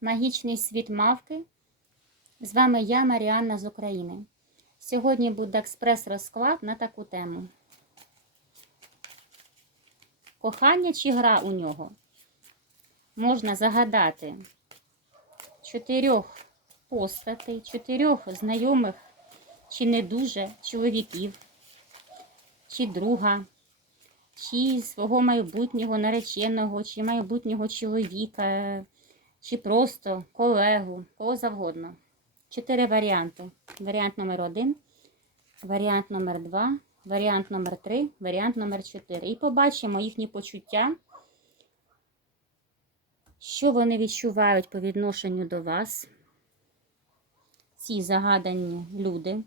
Магічний світ мавки. З вами я, Маріанна з України. Сьогодні буде експрес-розклад на таку тему. Кохання чи гра у нього? Можна загадати чотирьох постатей, чотирьох знайомих чи не дуже чоловіків, чи друга, чи свого майбутнього нареченого, чи майбутнього чоловіка, чи просто колегу, кого завгодно. Чотири варіанти. Варіант номер один, варіант номер два, варіант номер три, варіант номер чотири. І побачимо їхні почуття, що вони відчувають по відношенню до вас, ці загадані люди.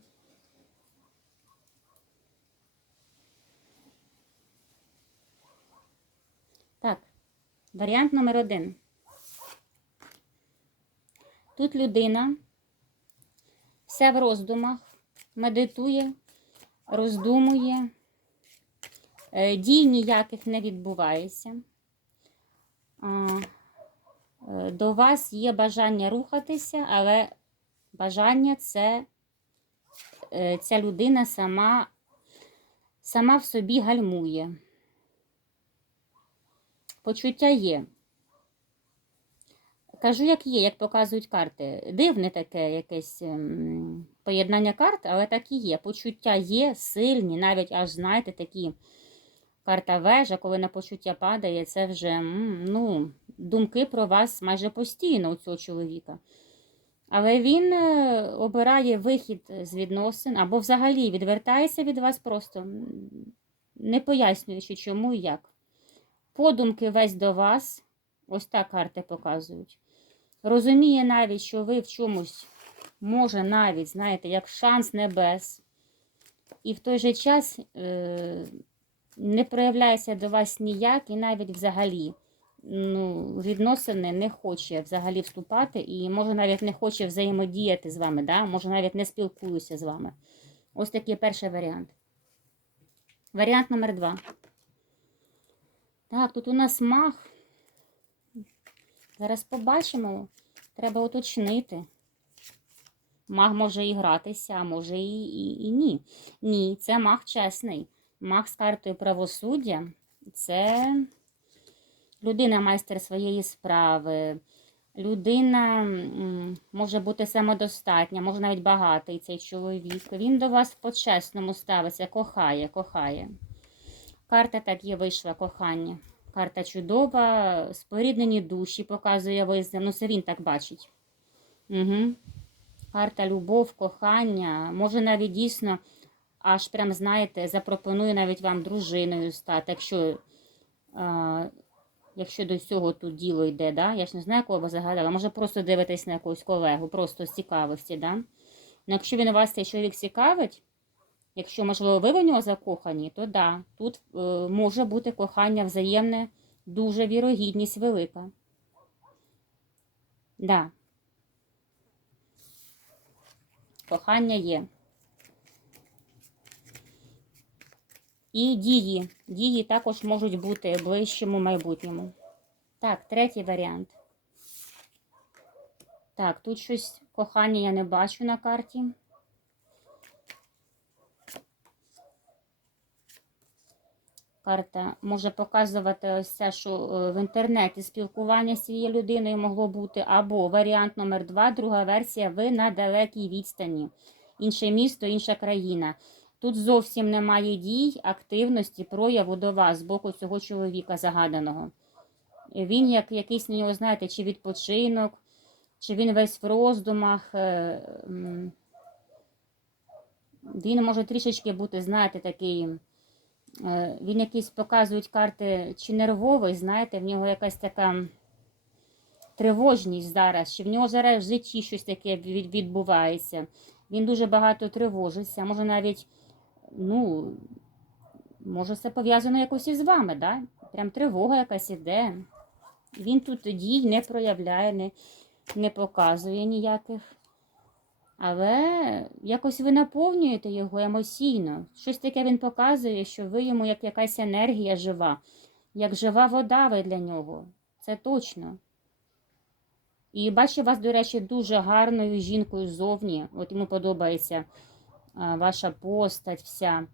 Так, варіант номер один. Тут людина все в роздумах, медитує, роздумує, е, дій ніяких не відбувається. Е, До вас є бажання рухатися, але бажання це е, ця людина сама, сама в собі гальмує. Почуття є. Кажу, як є, як показують карти. Дивне таке якесь ем, поєднання карт, але так і є. Почуття є, сильні, навіть аж, знаєте, такі карта вежа, коли на почуття падає, це вже ну, думки про вас майже постійно у цього чоловіка. Але він е, обирає вихід з відносин або взагалі відвертається від вас просто, не пояснюючи, чому і як. Подумки весь до вас, ось так карти показують. Розуміє навіть, що ви в чомусь, може навіть, знаєте, як шанс небес. І в той же час е, не проявляється до вас ніяк і навіть взагалі ну, відносини не хоче взагалі вступати і може навіть не хоче взаємодіяти з вами, да? може навіть не спілкуюся з вами. Ось такий перший варіант. Варіант номер два. Так, тут у нас мах. Зараз побачимо. Треба уточнити. Маг може і гратися, а може і, і, і ні. Ні, це маг чесний. Маг з картою правосуддя це людина майстер своєї справи. Людина може бути самодостатня, може навіть багатий цей чоловік. Він до вас по-чесному ставиться, кохає, кохає. Карта так і вийшла, кохання. Карта чудова, споріднені душі показує визнав. Ну, це він так бачить. Угу. Карта любов, кохання. Може навіть дійсно, аж прям, знаєте, запропонує навіть вам дружиною стати, якщо а, якщо до цього тут діло йде. Да? Я ж не знаю, кого ви загадали. Може просто дивитесь на якогось колегу, просто з цікавості. Да? Ну, якщо він у вас цей чоловік цікавить, Якщо, можливо, ви в нього закохані, то да, тут е, може бути кохання взаємне, дуже вірогідність велика. Да. Кохання є. І дії. Дії також можуть бути в ближчому майбутньому. Так, третій варіант. Так, тут щось кохання я не бачу на карті. Карта може показувати ось це, що е, в інтернеті спілкування з цією людиною могло бути, або варіант номер два, друга версія, ви на далекій відстані. Інше місто, інша країна. Тут зовсім немає дій, активності, прояву до вас з боку цього чоловіка загаданого. Він, як якийсь на нього, знаєте, чи відпочинок, чи він весь в роздумах. е, Він може трішечки бути, знаєте, такий. Е, він якийсь показують карти чи нервовий, знаєте, в нього якась така тривожність зараз, чи в нього зараз в житті щось таке відбувається. Він дуже багато тривожиться, може навіть, ну, може, це пов'язано якось із вами, да? Прям тривога якась іде. Він тут дій не проявляє, не, не показує ніяких. Але якось ви наповнюєте його емоційно. Щось таке він показує, що ви йому як якась енергія жива, як жива вода ви для нього. Це точно. І бачу вас, до речі, дуже гарною жінкою ззовні. От йому подобається ваша постать вся.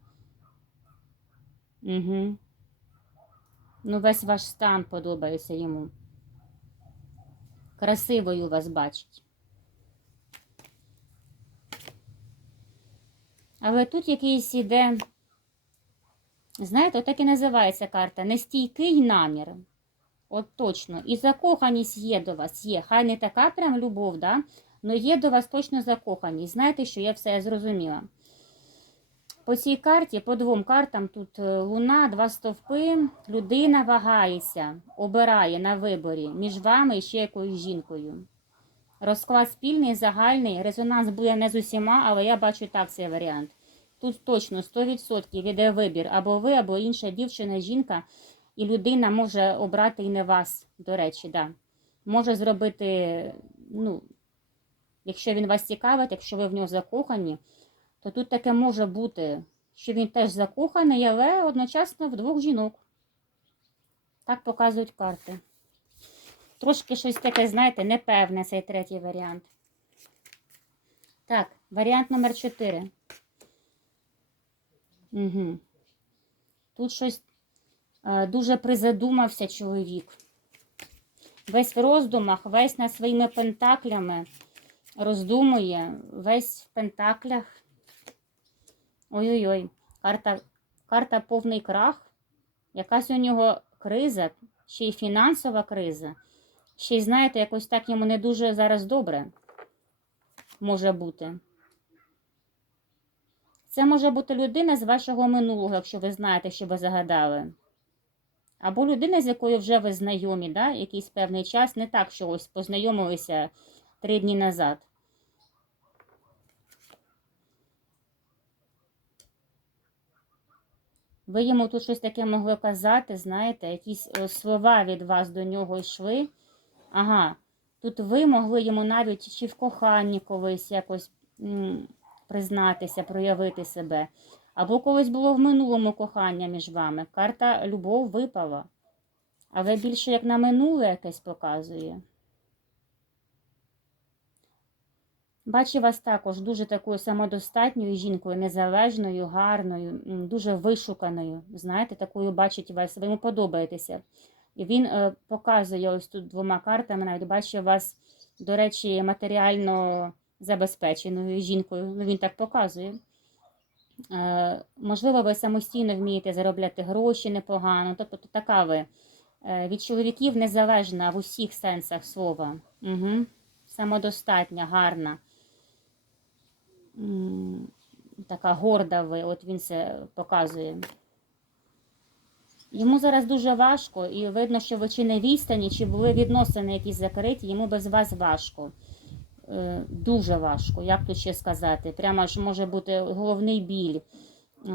Угу. Ну, весь ваш стан подобається йому. Красивою вас бачить. Але тут якийсь іде, знаєте, отак і називається карта нестійкий намір. От точно. І закоханість є до вас, є. Хай не така прям любов, да? але є до вас точно закоханість. Знаєте, що я все зрозуміла. По цій карті, по двом картам, тут е, луна, два стовпи, людина вагається, обирає на виборі між вами і ще якоюсь жінкою. Розклад спільний, загальний, резонанс буде не з усіма, але я бачу так цей варіант. Тут точно 100% іде вибір або ви, або інша дівчина, жінка, і людина може обрати і не вас, до речі, да. Може зробити, ну, якщо він вас цікавить, якщо ви в нього закохані, то тут таке може бути, що він теж закоханий, але одночасно в двох жінок. Так показують карти. Трошки щось таке, знаєте, непевне цей третій варіант. Так, варіант номер 4. Угу. Тут щось е, дуже призадумався чоловік. Весь в роздумах, весь над своїми пентаклями роздумує, весь в пентаклях. Ой-ой-ой, карта, карта повний крах. Якась у нього криза, ще й фінансова криза. Ще й, знаєте, якось так йому не дуже зараз добре може бути. Це може бути людина з вашого минулого, якщо ви знаєте, що ви загадали. Або людина, з якою вже ви знайомі, да? якийсь певний час, не так, що ось познайомилися три дні назад. Ви йому тут щось таке могли казати, знаєте, якісь слова від вас до нього йшли. Ага, тут ви могли йому навіть чи в коханні колись якось признатися, проявити себе. Або колись було в минулому кохання між вами. Карта любов випала. Але більше як на минуле якесь показує. Бачу вас також дуже такою самодостатньою жінкою, незалежною, гарною, дуже вишуканою. Знаєте, такою бачить вас, ви йому подобаєтеся. І він е, показує ось тут двома картами, навіть бачить вас, до речі, матеріально забезпеченою жінкою. Ну, він так показує. Е, можливо, ви самостійно вмієте заробляти гроші непогано. Тобто така ви е, від чоловіків незалежна в усіх сенсах слова. Угу. Самодостатня, гарна. Така горда ви, от він це показує. Йому зараз дуже важко, і видно, що ви чи не відстані, чи були відносини якісь закриті, йому без вас важко. Е, Дуже важко, як тут ще сказати. Прямо ж може бути головний біль. Е,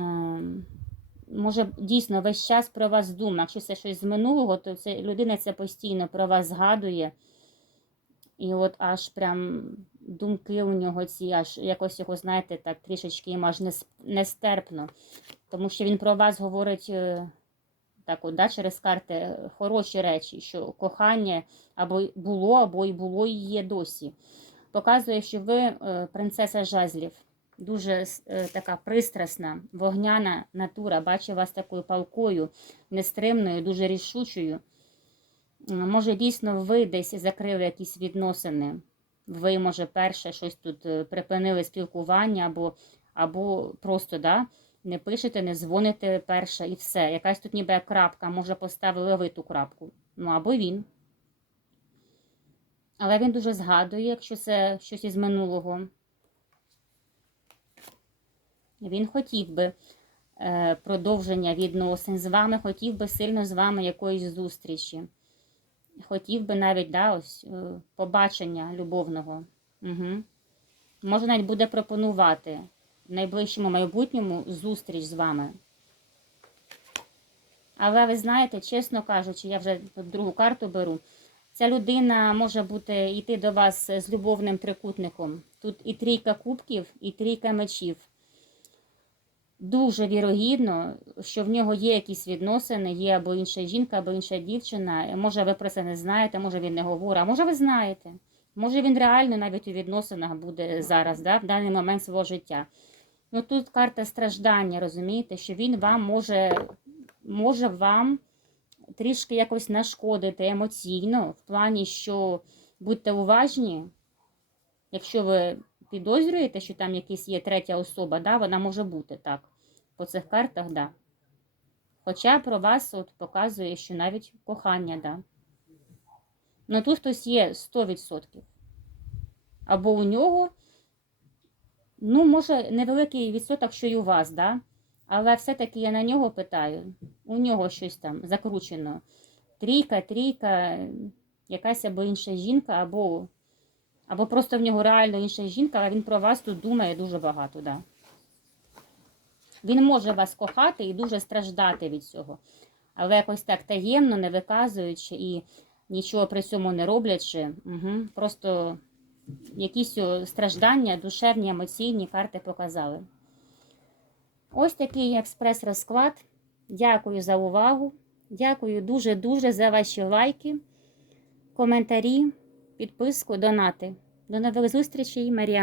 Може дійсно весь час про вас думає. Якщо це щось з минулого, то це людина це постійно про вас згадує. І от аж прям думки у нього ці, аж якось його, знаєте, так трішечки їм аж нестерпно. Тому що він про вас говорить е, так от, да, через карти хороші речі, що кохання або було, або й було, і є досі. Показує, що ви е, принцеса жезлів. Дуже е, така пристрасна, вогняна натура. Бачу вас такою палкою, нестримною, дуже рішучою. Е, Може, дійсно, ви десь закрили якісь відносини. Ви, може, перше щось тут припинили спілкування, або, або просто да, не пишете, не дзвоните перше і все. Якась тут ніби крапка, може, поставили ви ту крапку. Ну, або він. Але він дуже згадує, якщо це щось із минулого. Він хотів би е, продовження відносин з вами, хотів би сильно з вами якоїсь зустрічі. Хотів би навіть да, ось, е, побачення любовного. Угу. Може, навіть буде пропонувати в найближчому майбутньому зустріч з вами. Але ви знаєте, чесно кажучи, я вже другу карту беру. Ця людина може бути йти до вас з любовним трикутником. Тут і трійка кубків, і трійка мечів. Дуже вірогідно, що в нього є якісь відносини, є або інша жінка, або інша дівчина. Може, ви про це не знаєте, може він не говорить, а може ви знаєте. Може він реально навіть у відносинах буде зараз, да, в даний момент свого життя. Ну тут карта страждання, розумієте, що він вам може, може вам трішки якось нашкодити емоційно, в плані, що будьте уважні, якщо ви підозрюєте, що там якась є третя особа, да, вона може бути так. По цих картах, да. Хоча про вас от показує, що навіть кохання, да. Ну тут хтось є 100%. Або у нього, ну, може, невеликий відсоток, що й у вас, да? Але все-таки я на нього питаю. У нього щось там закручено. Трійка, трійка, якась або інша жінка, або, або просто в нього реально інша жінка, а він про вас тут думає дуже багато, да. Він може вас кохати і дуже страждати від цього. Але якось так таємно, не виказуючи і нічого при цьому не роблячи, угу, просто якісь страждання, душевні, емоційні карти показали. Ось такий експрес-розклад. Дякую за увагу. Дякую дуже-дуже за ваші лайки, коментарі, підписку, донати. До нових зустрічей, Марія.